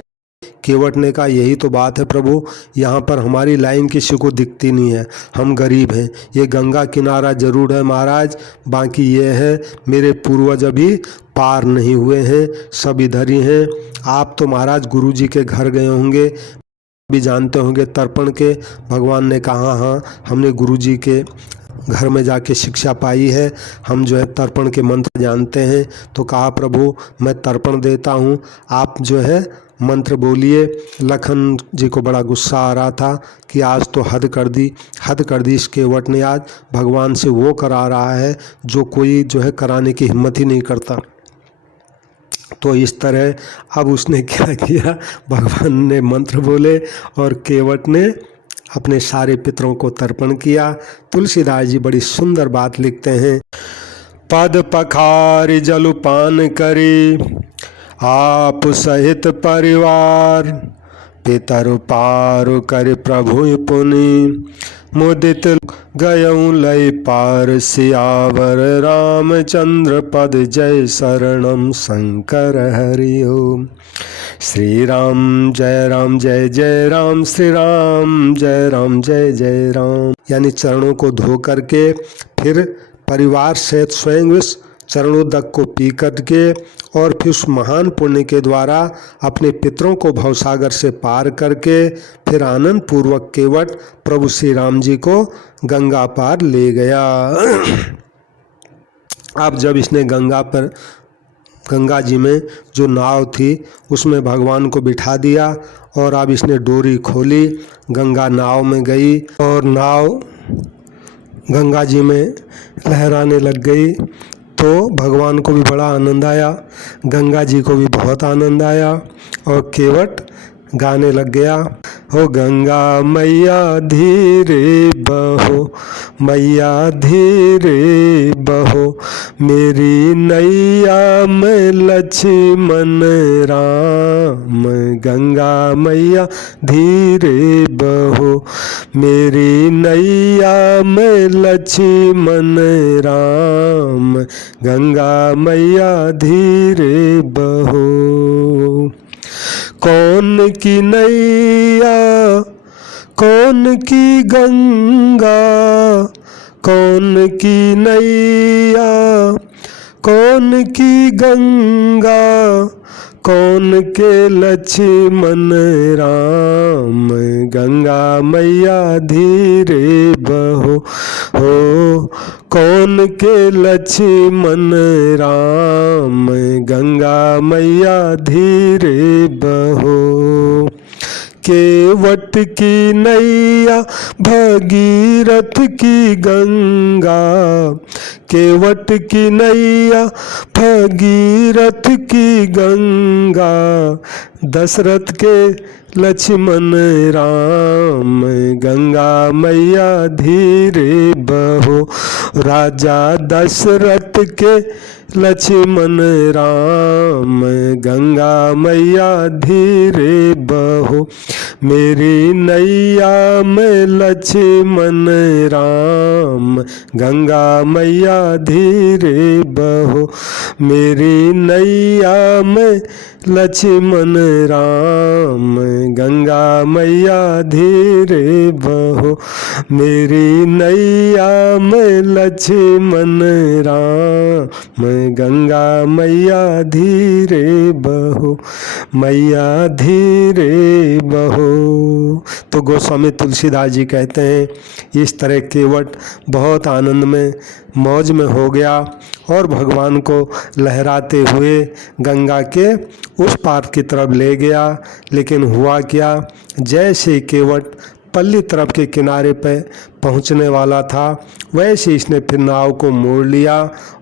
केवट ने कहा यही तो बात है प्रभु, यहाँ पर हमारी लाइन किसी को दिखती नहीं है, हम गरीब हैं। ये गंगा किनारा जरूर है महाराज, बाकी ये है मेरे पूर्वज अभी पार नहीं हुए हैं, सब इधर ही हैं। आप तो महाराज गुरुजी के घर गए होंगे, भी जानते होंगे तर्पण के। भगवान ने कहा हाँ हमने गुरुजी के घर में जाके शिक्षा पाई है, हम जो है तर्पण के मंत्र जानते हैं। तो कहा प्रभु मैं तर्पण देता हूँ, आप जो है मंत्र बोलिए। लखन जी को बड़ा गुस्सा आ रहा था कि आज तो हद कर दी इस केवट ने, आज भगवान से वो करा रहा है जो कोई जो है कराने की हिम्मत ही नहीं करता। तो इस तरह अब उसने क्या किया, भगवान ने मंत्र बोले और केवट ने अपने सारे पितरों को तर्पण किया। तुलसीदास जी बड़ी सुंदर बात लिखते हैं, पद पखार जलपान करे आप सहित परिवार, पितर पार कर प्रभु पुनि, मुदित गयऊँ लय पार सियावर रामचंद्र पद जय शरणम शंकर हरि ओम। श्री राम जय जय राम, श्री राम जय जय राम। यानी चरणों को धो करके फिर परिवार सहित स्वयं उस चरणोदक को पी करके और फिर उस महान पुण्य के द्वारा अपने पितरों को भवसागर से पार करके फिर आनंद पूर्वक केवट प्रभु श्री राम जी को गंगा पार ले गया। अब जब इसने गंगा जी में जो नाव थी उसमें भगवान को बिठा दिया और अब इसने डोरी खोली, गंगा नाव में गई और नाव गंगा जी में लहराने लग गई। तो भगवान को भी बड़ा आनंद आया, गंगा जी को भी बहुत आनंद आया और केवट गाने लग गया, हो गंगा मैया धीरे बहो, मैया धीरे बहो, मेरी नैया में लक्ष्मण राम, गंगा मैया धीरे बहो, मेरी नैया में लक्ष्मण राम, गंगा मैया धीरे बहो। कौन की नैया कौन की गंगा, कौन की नैया कौन की गंगा, कौन के लक्ष्मण राम, गंगा मैया धीरे बहो, हो कौन के लक्ष्मण राम, गंगा मैया धीरे बहो। केवट की नैया भगीरथ की गंगा, केवट की नैया भगीरथ की गंगा, दशरथ के लक्ष्मण राम, गंगा मैया धीरे बहो, राजा दशरथ के लक्ष्मण राम, गंगा मैया धीरे बहो, मेरी नैया में लक्ष्मण राम, गंगा मैया धीरे बहो, मेरी नैया में लक्ष्मण राम, गंगा मैया धीरे बहो, मेरी नैया में लक्ष्मण राम, गंगा मैया धीरे बहो, मैया धीरे बहो। तो गोस्वामी तुलसीदास जी कहते हैं इस तरह केवट बहुत आनंद में मौज में हो गया और भगवान को लहराते हुए गंगा के उस पार की तरफ ले गया। लेकिन हुआ क्या, जैसे केवट पल्ली तरफ के किनारे पे पहुंचने वाला था वैसे इसने फिर नाव को मोड़ लिया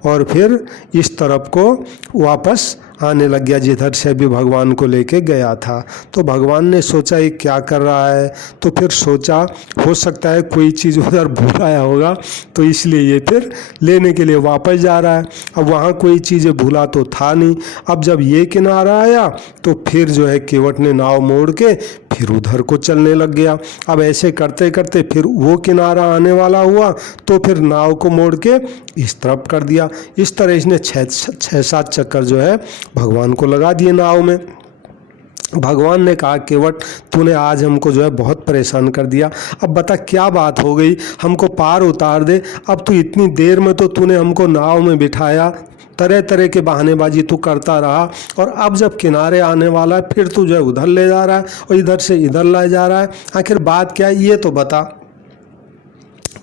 और फिर इस तरफ को वापस आने लग गया जिधर से भी भगवान को लेके गया था। तो भगवान ने सोचा ये क्या कर रहा है, तो फिर सोचा हो सकता है कोई चीज़ उधर भूल आया होगा, तो इसलिए ये फिर लेने के लिए वापस जा रहा है। अब वहाँ कोई चीज़ भूला तो था नहीं। अब जब ये किनारा आया तो फिर जो है केवट ने नाव मोड़ के फिर उधर को चलने लग गया। अब ऐसे करते करते फिर वो किनारा आने वाला हुआ तो फिर नाव को मोड़ के इस तरफ कर दिया। इस तरह इसने 6-7 चक्कर जो है भगवान को लगा दिए नाव में। भगवान ने कहा केवट तूने आज हमको जो है बहुत परेशान कर दिया, अब बता क्या बात हो गई, हमको पार उतार दे। अब तू इतनी देर में तो तूने हमको नाव में बिठाया, तरह तरह के बहानेबाजी तू करता रहा, और अब जब किनारे आने वाला है फिर तू जो है उधर ले जा रहा है और इधर से इधर ले जा रहा है, आखिर बात क्या है ये तो बता।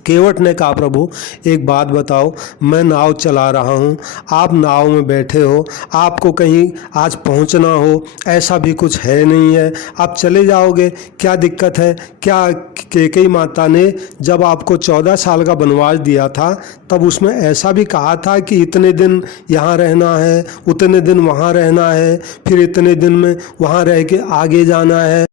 केवट ने कहा प्रभु एक बात बताओ, मैं नाव चला रहा हूँ, आप नाव में बैठे हो, आपको कहीं आज पहुँचना हो ऐसा भी कुछ है नहीं है, आप चले जाओगे, क्या दिक्कत है। क्या कैकेयी माता ने जब आपको 14 साल का वनवास दिया था तब उसमें ऐसा भी कहा था कि इतने दिन यहाँ रहना है, उतने दिन वहाँ रहना है, फिर इतने दिन में वहाँ रह के आगे जाना है।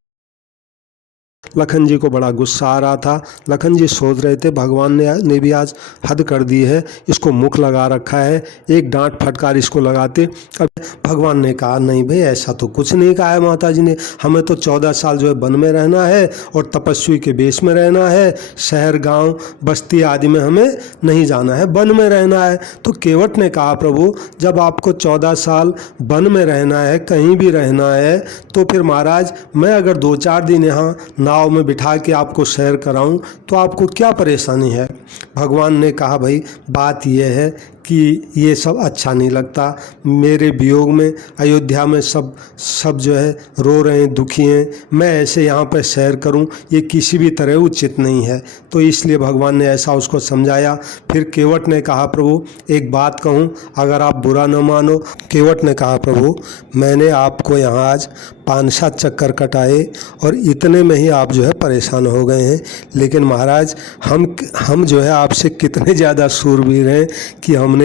लखन जी को बड़ा गुस्सा आ रहा था। लखन जी सोच रहे थे भगवान ने भी आज हद कर दी है, इसको मुख लगा रखा है, एक डांट फटकार इसको लगाते। अब भगवान ने कहा नहीं भाई ऐसा तो कुछ नहीं कहा है माता जी ने, हमें तो 14 साल जो है वन में रहना है और तपस्वी के बेस में रहना है, शहर गांव बस्ती आदि में हमें नहीं जाना है, वन में रहना है। तो केवट ने कहा प्रभु जब आपको 14 साल वन में रहना है, कहीं भी रहना है, तो फिर महाराज मैं अगर 2-4 दिन यहाँ नाव में बिठा के आपको सैर कराऊं तो आपको क्या परेशानी है। भगवान ने कहा भाई बात यह है कि ये सब अच्छा नहीं लगता, मेरे वियोग में अयोध्या में सब जो है रो रहे हैं, दुखी हैं, मैं ऐसे यहाँ पर सैर करूँ ये किसी भी तरह उचित नहीं है। तो इसलिए भगवान ने ऐसा उसको समझाया। फिर केवट ने कहा प्रभु एक बात कहूँ अगर आप बुरा न मानो। केवट ने कहा प्रभु मैंने आपको यहाँ आज 5-7 चक्कर कटाए और इतने में ही आप जो है परेशान हो गए हैं, लेकिन महाराज हम जो है आपसे कितने ज़्यादा शूरवीर हैं कि हमने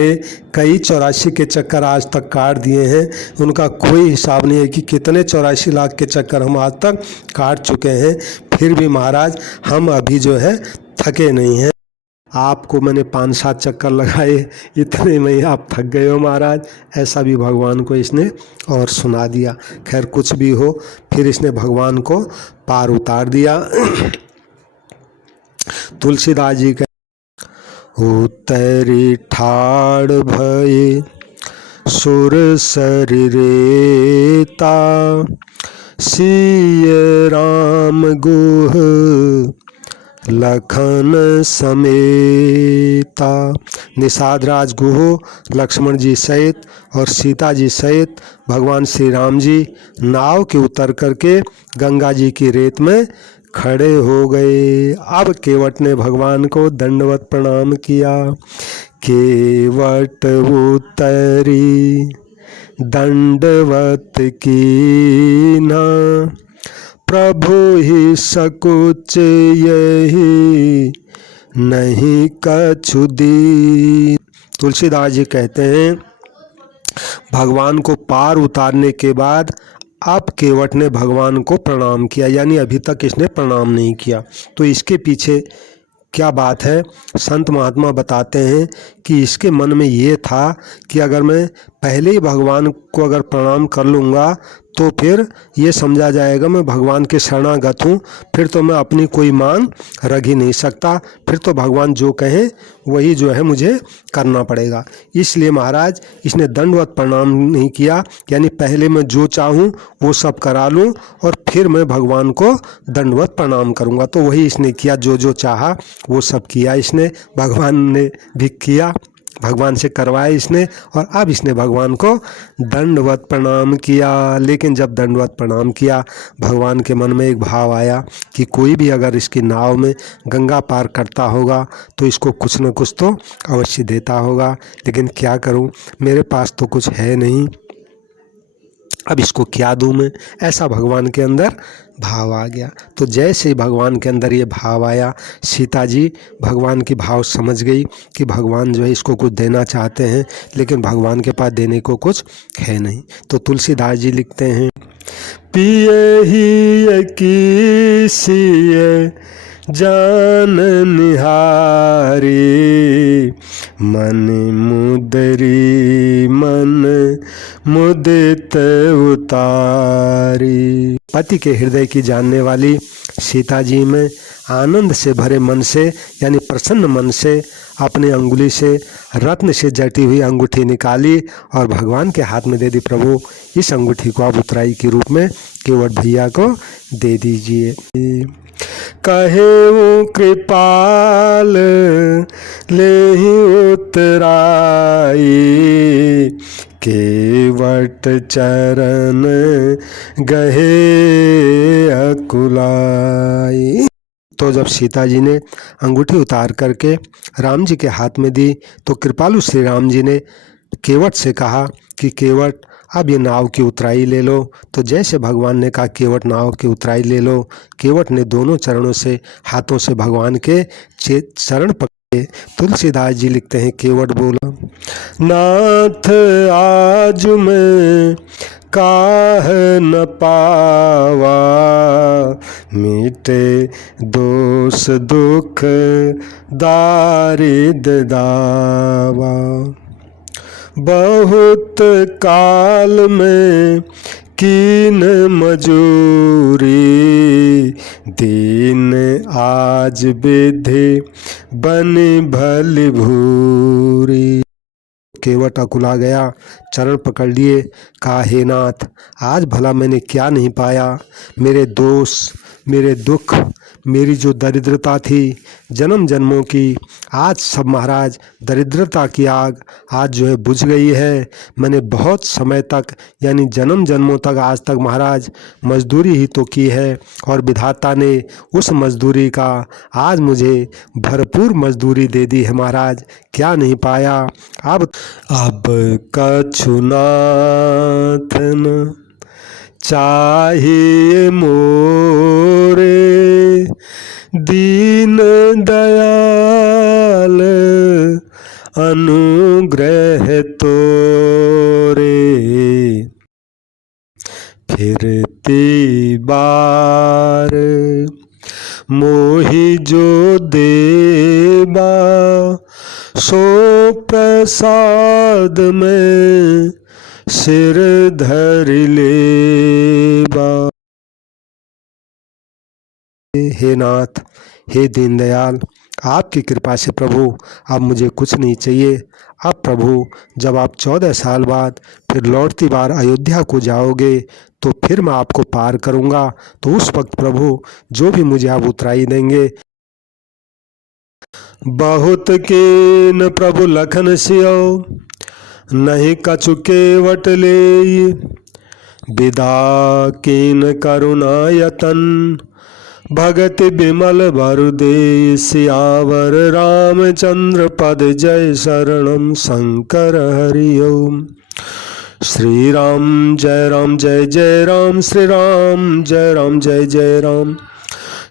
कई 84 के चक्कर आज तक काट दिए हैं, उनका कोई हिसाब नहीं है कि कितने 84 लाख के चक्कर हम आज तक काट चुके हैं, फिर भी महाराज हम अभी जो है थके नहीं हैं। आपको मैंने 5-7 चक्कर लगाए, इतने में ही आप थक गए हो महाराज। ऐसा भी भगवान को इसने और सुना दिया। खैर कुछ भी हो, फिर इसने भगवान को पार उतार दिया। तुलसीदास जी का उतरी ठाड़ भये सुर शरीरेता, सिय राम गुह लखन समेता। निषाद राज गुहो लक्ष्मण जी सहित और सीता जी सहित भगवान श्री राम जी नाव के उतर करके गंगा जी की रेत में खड़े हो गए। अब केवट ने भगवान को दंडवत प्रणाम किया। केवट उतरी दंडवत कीना, प्रभु ही सकुच यही नहीं कछु दीन। तुलसीदास जी कहते हैं भगवान को पार उतारने के बाद अब केवट ने भगवान को प्रणाम किया, यानी अभी तक इसने प्रणाम नहीं किया। तो इसके पीछे क्या बात है, संत महात्मा बताते हैं कि इसके मन में ये था कि अगर मैं पहले ही भगवान को अगर प्रणाम कर लूँगा तो फिर ये समझा जाएगा मैं भगवान के शरणागत हूँ, फिर तो मैं अपनी कोई मांग रख ही नहीं सकता, फिर तो भगवान जो कहें वही जो है मुझे करना पड़ेगा। इसलिए महाराज इसने दंडवत प्रणाम नहीं किया, यानी पहले मैं जो चाहूँ वो सब करा लूँ और फिर मैं भगवान को दंडवत प्रणाम करूँगा। तो वही इसने किया, जो जो चाहा वो सब किया इसने, भगवान ने भी किया, भगवान से करवाया इसने, और अब इसने भगवान को दंडवत प्रणाम किया। लेकिन जब दंडवत प्रणाम किया भगवान के मन में एक भाव आया कि कोई भी अगर इसकी नाव में गंगा पार करता होगा तो इसको कुछ न कुछ तो अवश्य देता होगा, लेकिन क्या करूं, मेरे पास तो कुछ है नहीं। अब इसको क्या दूँ मैं, ऐसा भगवान के अंदर भाव आ गया। तो जैसे ही भगवान के अंदर ये भाव आया, सीता जी भगवान की भाव समझ गई कि भगवान जो है इसको कुछ देना चाहते हैं, लेकिन भगवान के पास देने को कुछ है नहीं। तो तुलसीदास जी लिखते हैं, पिए ही की सिय जान निहारी, मन मुदरी मन मुदित उतारी। पति के हृदय की जानने वाली सीता जी में आनंद से भरे मन से, यानी प्रसन्न मन से, अपने अंगुली से रत्न से जटी हुई अंगूठी निकाली और भगवान के हाथ में दे दी। प्रभु, इस अंगूठी को आप उत्तराई के रूप में केवट भैया को दे दीजिए। कहे वो कृपाल लेहि उत्तराई, केवट चरण गहे अकुलाई। तो जब सीता जी ने अंगूठी उतार करके राम जी के हाथ में दी, तो कृपालु श्री राम जी ने केवट से कहा कि केवट अब ये नाव की उतराई ले लो। तो जैसे भगवान ने कहा केवट नाव की उतराई ले लो, केवट ने दोनों चरणों से, हाथों से भगवान के चरण पकड़े। तुलसीदास जी लिखते हैं, केवट बोला, नाथ आज मैं काह न पावा, मिटे दोष दुख दारिद्र दावा। बहुत काल में कीन मजूरी, दीन आज विधि बनी भली भूरी। केवट अकुला गया, चरण पकड़ लिए, कहा, हे नाथ, आज भला मैंने क्या नहीं पाया। मेरे दोष, मेरे दुख, मेरी जो दरिद्रता थी जन्म जन्मों की, आज सब महाराज दरिद्रता की आग आज जो है बुझ गई है। मैंने बहुत समय तक, यानी जन्म जन्मों तक आज तक महाराज मजदूरी ही तो की है, और विधाता ने उस मजदूरी का आज मुझे भरपूर मजदूरी दे दी है महाराज, क्या नहीं पाया। अब कछु नाथ न चाहिए मोरे, दीन दयाल अनुग्रह तोरे। फिरती बार मोहि जो देबा, सो प्रसाद में सिर धर लेबा। हे नाथ, हे दीनदयाल, आपकी कृपा से प्रभु अब मुझे कुछ नहीं चाहिए। अब प्रभु जब आप 14 साल बाद फिर लौटती बार अयोध्या को जाओगे, तो फिर मैं आपको पार करूंगा। तो उस वक्त प्रभु जो भी मुझे आप उतराई देंगे। बहुत कीन प्रभु लखन सियो, नहीं कछु केवट लेई, विदा कीन करुणा यतन, भगति विमल भरुदे। सियावर रामचंद्र पद जय शरणम, शंकर हरि ओम। श्री राम जय राम जय जय राम, श्री राम जय राम जय जय राम,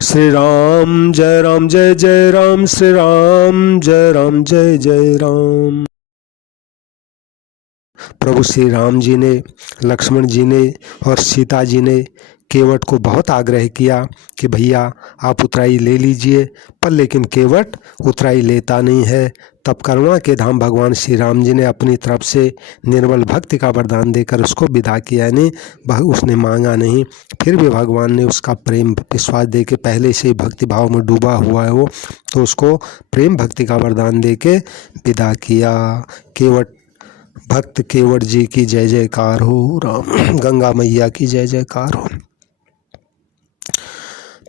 श्री राम जय राम जय जय राम, श्री राम जय राम जय जय राम। प्रभु श्री राम जी ने, लक्ष्मण जी ने और सीता जी ने केवट को बहुत आग्रह किया कि भैया आप उतराई ले लीजिए, पर लेकिन केवट उतराई लेता नहीं है। तब करुणा के धाम भगवान श्री राम जी ने अपनी तरफ से निर्मल भक्ति का वरदान देकर उसको विदा किया, यानी उसने मांगा नहीं, फिर भी भगवान ने उसका प्रेम विश्वास दे के, पहले से ही भक्ति भाव में डूबा हुआ है वो, तो उसको प्रेम भक्ति का वरदान दे के विदा किया। केवट भक्त केवट जी की जय जयकार हो, राम गंगा मैया की जय जयकार हो।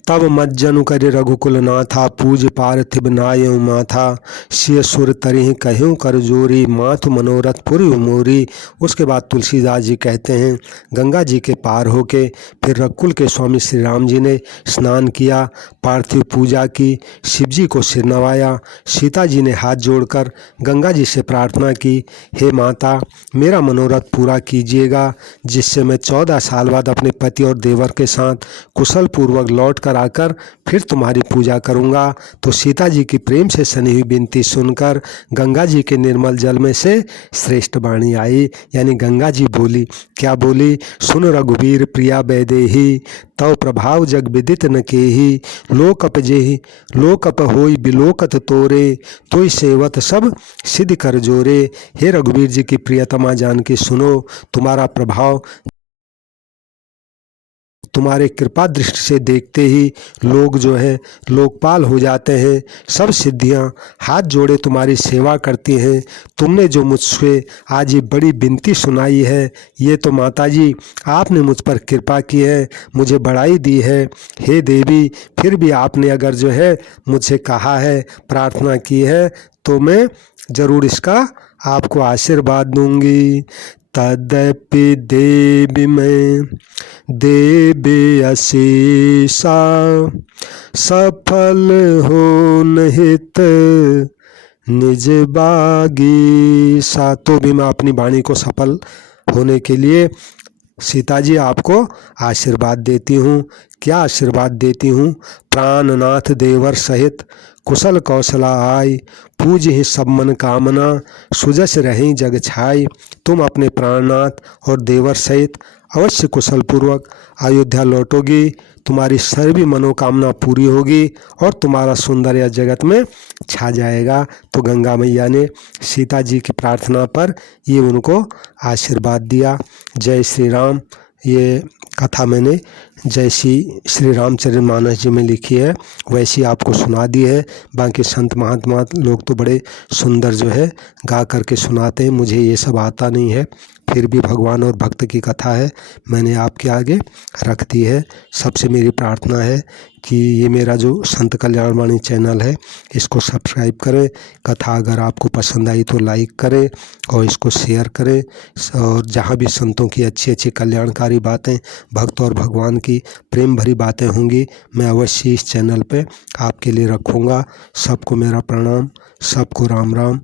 तब मज्जनु करे रघुकुल नाथा, पूज पार्थिव नाय माथा, सिय सुर तरिहि कहूँ कर जोरी, मातु मनोरथ पुरि मोरी। उसके बाद तुलसीदास जी कहते हैं, गंगा जी के पार होके फिर रघुकुल के स्वामी श्री राम जी ने स्नान किया, पार्थिव पूजा की, शिव जी को सिर नवाया। सीता जी ने हाथ जोड़कर गंगा जी से प्रार्थना की, हे माता मेरा मनोरथ पूरा कीजिएगा, जिससे मैं 14 साल बाद अपने पति और देवर के साथ कुशल पूर्वक लौट कर आकर फिर तुम्हारी पूजा करूंगा। तो सीता जी की प्रेम से सनी हुई विनती सुनकर गंगा जी के निर्मल जल में से श्रेष्ठ वाणी आई, यानी गंगा जी बोली। क्या बोली? सुन रघुवीर प्रिया वैदेही, तव प्रभाव जग विदित न केही, लोकप जेहि लोकप होई बिलोकत तोरे, तोई सेवत सब सिद्ध कर जोरे। हे रघुवीर जी की प्रियतमा जानकी सुनो, तुम्हारा प्रभाव तुम्हारे कृपा दृष्टि से देखते ही लोग जो है लोकपाल हो जाते हैं, सब सिद्धियां हाथ जोड़े तुम्हारी सेवा करती हैं। तुमने जो मुझसे आज ये बड़ी विनती सुनाई है, ये तो माता जी आपने मुझ पर कृपा की है, मुझे बढ़ाई दी है। हे देवी, फिर भी आपने अगर जो है मुझसे कहा है, प्रार्थना की है, तो मैं ज़रूर इसका आपको आशीर्वाद दूंगी। तदपि देवी में देवे अशीसा, सफल हो निहित निज बागीसा। तो भी मैं अपनी वाणी को सफल होने के लिए सीता जी आपको आशीर्वाद देती हूँ। क्या आशीर्वाद देती हूँ? प्राणनाथ देवर सहित कुशल कौशला आय, पूज ही सब मन कामना, सुजस रहीं जग छाई। तुम अपने प्राणनाथ और देवर सहित अवश्य कुशल पूर्वक अयोध्या लौटोगी, तुम्हारी सर्वी मनोकामना पूरी होगी और तुम्हारा सौंदर्य जगत में छा जाएगा। तो गंगा मैया ने सीता जी की प्रार्थना पर ये उनको आशीर्वाद दिया। जय श्री राम। ये कथा मैंने जैसी श्री रामचरितमानस जी में लिखी है वैसी आपको सुना दी है। बाकी संत महात्मा लोग तो बड़े सुंदर जो है गा करके सुनाते हैं, मुझे ये सब आता नहीं है, फिर भी भगवान और भक्त की कथा है, मैंने आपके आगे रख दी है। सबसे मेरी प्रार्थना है कि ये मेरा जो संत कल्याण वाणी चैनल है इसको सब्सक्राइब करें, कथा अगर आपको पसंद आई तो लाइक करें और इसको शेयर करें। और जहाँ भी संतों की अच्छी अच्छी कल्याणकारी बातें, भक्त और भगवान की प्रेम भरी बातें होंगी, मैं अवश्य इस चैनल पे आपके लिए रखूँगा। सबको मेरा प्रणाम, सबको राम राम।